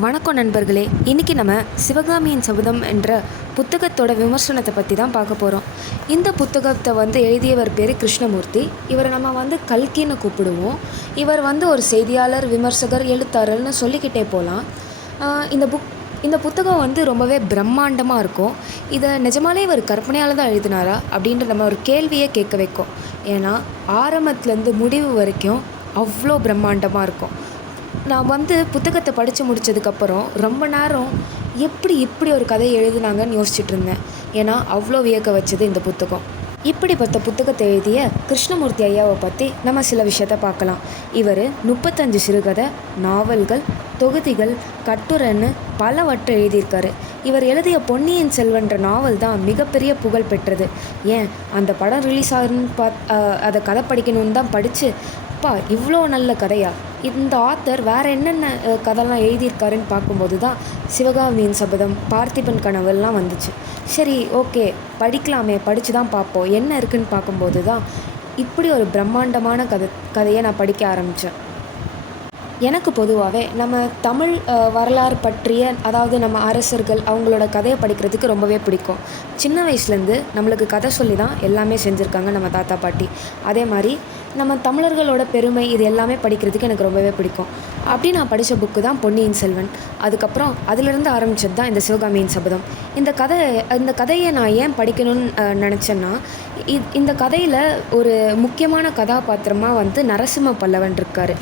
வணக்கம் நண்பர்களே. இன்றைக்கி நம்ம சிவகாமியின் சபதம் என்ற புத்தகத்தோட விமர்சனத்தை பற்றி தான் பார்க்க போகிறோம். இந்த புத்தகத்தை எழுதியவர் பேர் கிருஷ்ணமூர்த்தி. இவரை நம்ம கல்கின்னு கூப்பிடுவோம். இவர் ஒரு செய்தியாளர், விமர்சகர், எழுத்தாளர்னு சொல்லிக்கிட்டே போகலாம். இந்த புத்தகம் ரொம்பவே பிரம்மாண்டமாக இருக்கும். இதை நிஜமாலே இவர் கற்பனையால் தான் எழுதினாரா அப்படின்ற நம்ம ஒரு கேள்வியே கேட்க வைக்கும். ஏன்னா ஆரம்பத்துலேருந்து முடிவு வரைக்கும் அவ்வளோ பிரம்மாண்டமாக இருக்கும். நான் புத்தகத்தை படித்து முடித்ததுக்கப்புறம் ரொம்ப நேரம் இப்படி ஒரு கதையை எழுதுனாங்கன்னு யோசிச்சுட்டு இருந்தேன். ஏன்னா அவ்வளோ வியக்க வச்சது இந்த புத்தகம். இப்படிப்பட்ட புத்தகத்தை எழுதிய கிருஷ்ணமூர்த்தி ஐயாவை பற்றி நம்ம சில விஷயத்த பார்க்கலாம். இவர் 35 சிறுகதை, நாவல்கள், தொகுதிகள், கட்டுரைன்னு பலவற்றை எழுதியிருக்காரு. இவர் எழுதிய பொன்னியின் செல்வன்ற நாவல் தான் மிகப்பெரிய புகழ் பெற்றது. ஏன் அந்த படம் ரிலீஸ் ஆகுன்னு அதை கதை படிக்கணும்னு தான் படித்து, அப்பா இவ்வளோ நல்ல கதையா, இந்த ஆத்தர் வேறு என்னென்ன கதைலாம் எழுதியிருக்காருன்னு பார்க்கும்போது தான் சிவகாமியின் சபதம், பார்த்திபன் கனவுலாம் வந்துச்சு. சரி, ஓகே, படிக்கலாமே, படித்து தான் பார்ப்போம் என்ன இருக்குதுன்னு பார்க்கும்போது தான் இப்படி ஒரு பிரம்மாண்டமான கதையை நான் படிக்க ஆரம்பித்தேன். எனக்கு பொதுவாகவே நம்ம தமிழ் வரலாறு பற்றிய, அதாவது நம்ம அரசர்கள் அவங்களோட கதையை படிக்கிறதுக்கு ரொம்பவே பிடிக்கும். சின்ன வயசுலேருந்து நம்மளுக்கு கதை சொல்லி தான் எல்லாமே செஞ்சுருக்காங்க நம்ம தாத்தா பாட்டி. அதே மாதிரி நம்ம தமிழர்களோட பெருமை இது எல்லாமே படிக்கிறதுக்கு எனக்கு ரொம்பவே பிடிக்கும். அப்படி நான் படித்த புக்கு தான் பொன்னியின் செல்வன். அதுக்கப்புறம் அதிலிருந்து ஆரம்பித்தது தான் இந்த சிவகாமியின் சபதம். இந்த கதையை நான் ஏன் படிக்கணும்னு நினச்சேன்னா, இந்த கதையில் ஒரு முக்கியமான கதாபாத்திரமாக நரசிம்ம பல்லவன் இருக்கார்.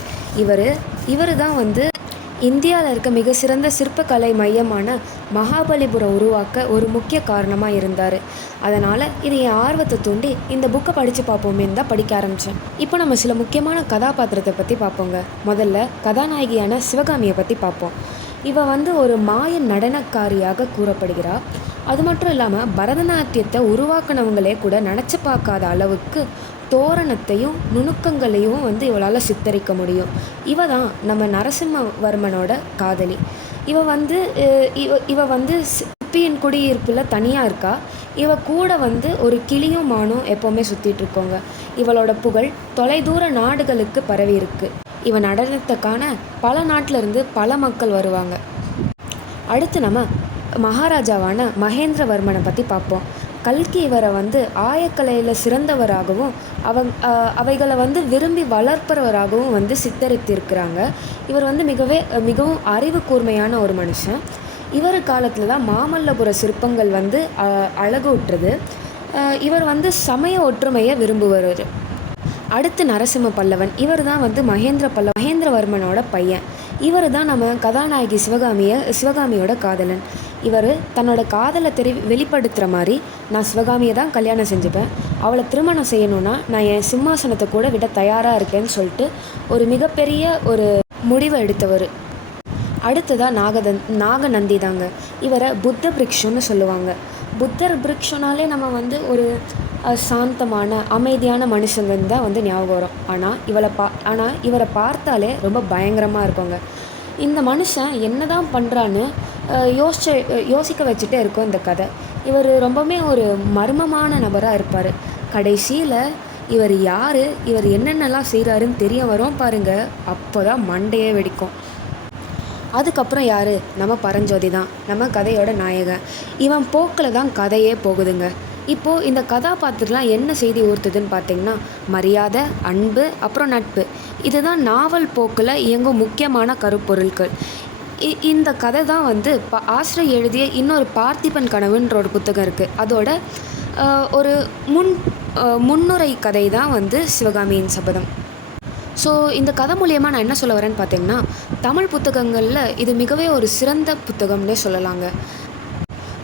இவர் தான் இந்தியாவில் இருக்க மிக சிறந்த சிற்பக்கலை மையமான மகாபலிபுரம் உருவாக்க ஒரு முக்கிய காரணமாக இருந்தார். அதனால் இது என் ஆர்வத்தை தூண்டி இந்த புக்கை படித்து பார்ப்போமேன்னு தான் படிக்க ஆரம்பித்தேன். இப்போ நம்ம சில முக்கியமான கதாபாத்திரத்தை பற்றி பார்ப்போங்க. முதல்ல கதாநாயகியான சிவகாமியை பற்றி பார்ப்போம். இவ ஒரு மாய நடனக்காரியாக கூறப்படுகிறாள். அது மட்டும் இல்லாமல் பரதநாட்டியத்தை உருவாக்கினவங்களே கூட நினச்சி பார்க்காத அளவுக்கு தோரணத்தையும் நுணுக்கங்களையும் இவளால் சித்தரிக்க முடியும். இவ தான் நம்ம நரசிம்மவர்மனோட காதலி. இவ சிற்பியின் குடியிருப்பில் தனியாக இருக்கா. இவ கூட ஒரு கிளியும் மானும் எப்போவுமே சுற்றிட்டு இருக்கோங்க. இவளோட புகழ் தொலைதூர நாடுகளுக்கு பரவி இருக்கு. இவ நடனத்தை காண பல நாட்டிலிருந்து பல மக்கள் வருவாங்க. அடுத்து நம்ம மகாராஜாவான மகேந்திரவர்மனை பற்றி பார்ப்போம். கல்கி இவரை ஆயக்கலையில் சிறந்தவராகவும் அவைகளை விரும்பி வளர்ப்பவராகவும் சித்தரித்திருக்கிறாங்க. இவர் மிகவும் அறிவு கூர்மையான ஒரு மனுஷன். இவர் காலத்தில் தான் மாமல்லபுர சிற்பங்கள் அழகூட்டுறது. இவர் சமய ஒற்றுமையை விரும்புவார். அடுத்து நரசிம்ம பல்லவன். இவர் தான் மகேந்திரவர்மனோட பையன். இவர் தான் நம்ம கதாநாயகி சிவகாமியோட காதலன். இவர் தன்னோட காதலை வெளிப்படுத்துகிற மாதிரி, நான் சிவகாமியை தான் கல்யாணம் செஞ்சுப்பேன், அவளை திருமணம் செய்யணுன்னா நான் என் சிம்மாசனத்தை கூட விட தயாராக இருக்கேன்னு சொல்லிட்டு ஒரு மிகப்பெரிய ஒரு முடிவை எடுத்தவர். அடுத்ததாக நாகநந்தி தாங்க. இவரை புத்த பிரிக்ஷுன்னு சொல்லுவாங்க. புத்தர் பிரிக்ஷுனாலே நம்ம ஒரு சாந்தமான அமைதியான மனுஷங்கன்னு தான் ஞாபகம் வரும். ஆனால் இவரை பார்த்தாலே ரொம்ப பயங்கரமாக இருக்குங்க. இந்த மனுஷன் என்ன தான் பண்ணுறான்னு யோசிக்க வச்சுட்டே இருக்கும் இந்த கதை. இவர் ரொம்பவுமே ஒரு மர்மமான நபராக இருப்பார். கடைசியில் இவர் யார், இவர் என்னென்னலாம் செய்கிறாருன்னு தெரிய வரும் பாருங்கள், அப்போ தான் மண்டையே வெடிக்கும். அதுக்கப்புறம் யார், நம்ம பரஞ்சோதி தான் நம்ம கதையோட நாயகன். இவன் போக்கில் தான் கதையே போகுதுங்க. இப்போது இந்த கதாபாத்திரம்லாம் என்ன செய்தி ஊர்த்துதுன்னு பார்த்திங்கன்னா, மரியாதை, அன்பு, அப்புறம் நட்பு, இதுதான் நாவல் போக்கில் இயங்கும் முக்கியமான கருப்பொருட்கள். இந்த கதை தான் ஆசிரியர் எழுதிய இன்னொரு பார்த்திபன் கனவுன்ற ஒரு புத்தகம் இருக்குது. அதோட ஒரு முன்னுரை கதை தான் சிவகாமியின் சபதம். ஸோ இந்த கதை மூலியமாக நான் என்ன சொல்ல வரேன்னு பார்த்தீங்கன்னா, தமிழ் புத்தகங்களில் இது மிகவே ஒரு சிறந்த புத்தகம்னே சொல்லலாங்க.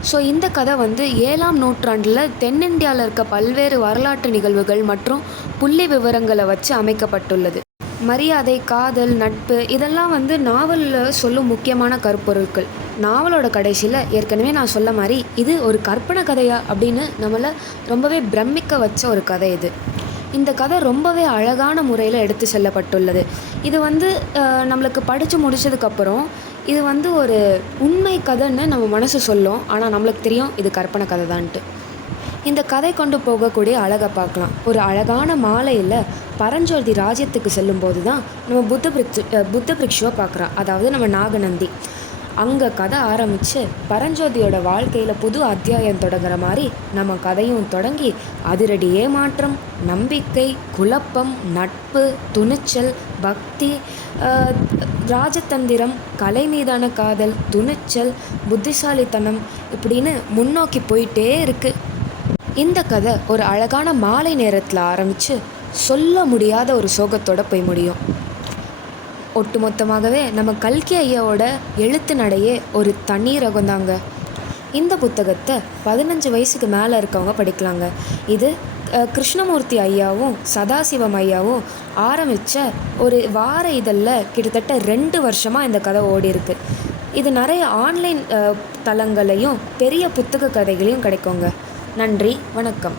ஸோ இந்த கதை 7ஆம் நூற்றாண்டில் தென்னிந்தியாவில் இருக்க பல்வேறு வரலாற்று நிகழ்வுகள் மற்றும் புள்ளி விவரங்களை வச்சு அமைக்கப்பட்டுள்ளது. மரியாதை, காதல், நட்பு, இதெல்லாம் நாவலில் சொல்லும் முக்கியமான கருப்பொருட்கள். நாவலோட கடைசியில் ஏற்கனவே நான் சொல்ல மாதிரி இது ஒரு கற்பனை கதையா அப்படின்னு நம்மளை ரொம்பவே பிரமிக்க வச்ச ஒரு கதை இது. இந்த கதை ரொம்பவே அழகான முறையில் எடுத்து செல்லப்பட்டுள்ளது. இது நம்மளுக்கு படித்து முடித்ததுக்கப்புறம் இது ஒரு உண்மை கதைன்னு நம்ம மனசு சொல்லும். ஆனால் நம்மளுக்கு தெரியும் இது கற்பனை கதை தான்ட்டு. இந்த கதை கொண்டு போகக்கூடிய அழகை பார்க்கலாம். ஒரு அழகான மாலையில் பரஞ்சோதி ராஜ்யத்துக்கு செல்லும்போது தான் நம்ம புத்த பிரிக்ஷுவை பார்க்குறோம். அதாவது நம்ம நாகநந்தி. அங்கே கதை ஆரம்பித்து பரஞ்சோதியோட வாழ்க்கையில் புது அத்தியாயம் தொடங்குற மாதிரி நம்ம கதையும் தொடங்கி அதிரடி ஏமாற்றம், நம்பிக்கை, குழப்பம், நட்பு, துணிச்சல், பக்தி, ராஜதந்திரம், கலை மீதான காதல், துணிச்சல், புத்திசாலித்தனம் இப்படின்னு முன்னோக்கி போயிட்டே இருக்குது. இந்த கதை ஒரு அழகான மாலை நேரத்தில் ஆரம்பித்து சொல்ல முடியாத ஒரு சோகத்தோடு போய் முடியும். ஒட்டுமொத்தமாகவே நம்ம கல்கி ஐயாவோட எழுத்து நடையே ஒரு தனி ரகம்தாங்க. இந்த புத்தகத்தை 15 வயசுக்கு மேலே இருக்கவங்க படிக்கலாங்க. இது கிருஷ்ணமூர்த்தி ஐயாவும் சதாசிவம் ஐயாவும் ஆரம்பித்த ஒரு வார இதழில் கிட்டத்தட்ட 2 வருஷமாக இந்த கதை ஓடி இருக்கு. இது நிறைய ஆன்லைன் தளங்களையும் பெரிய புத்தக கதைகளையும் கிடைக்குங்க. நன்றி, வணக்கம்.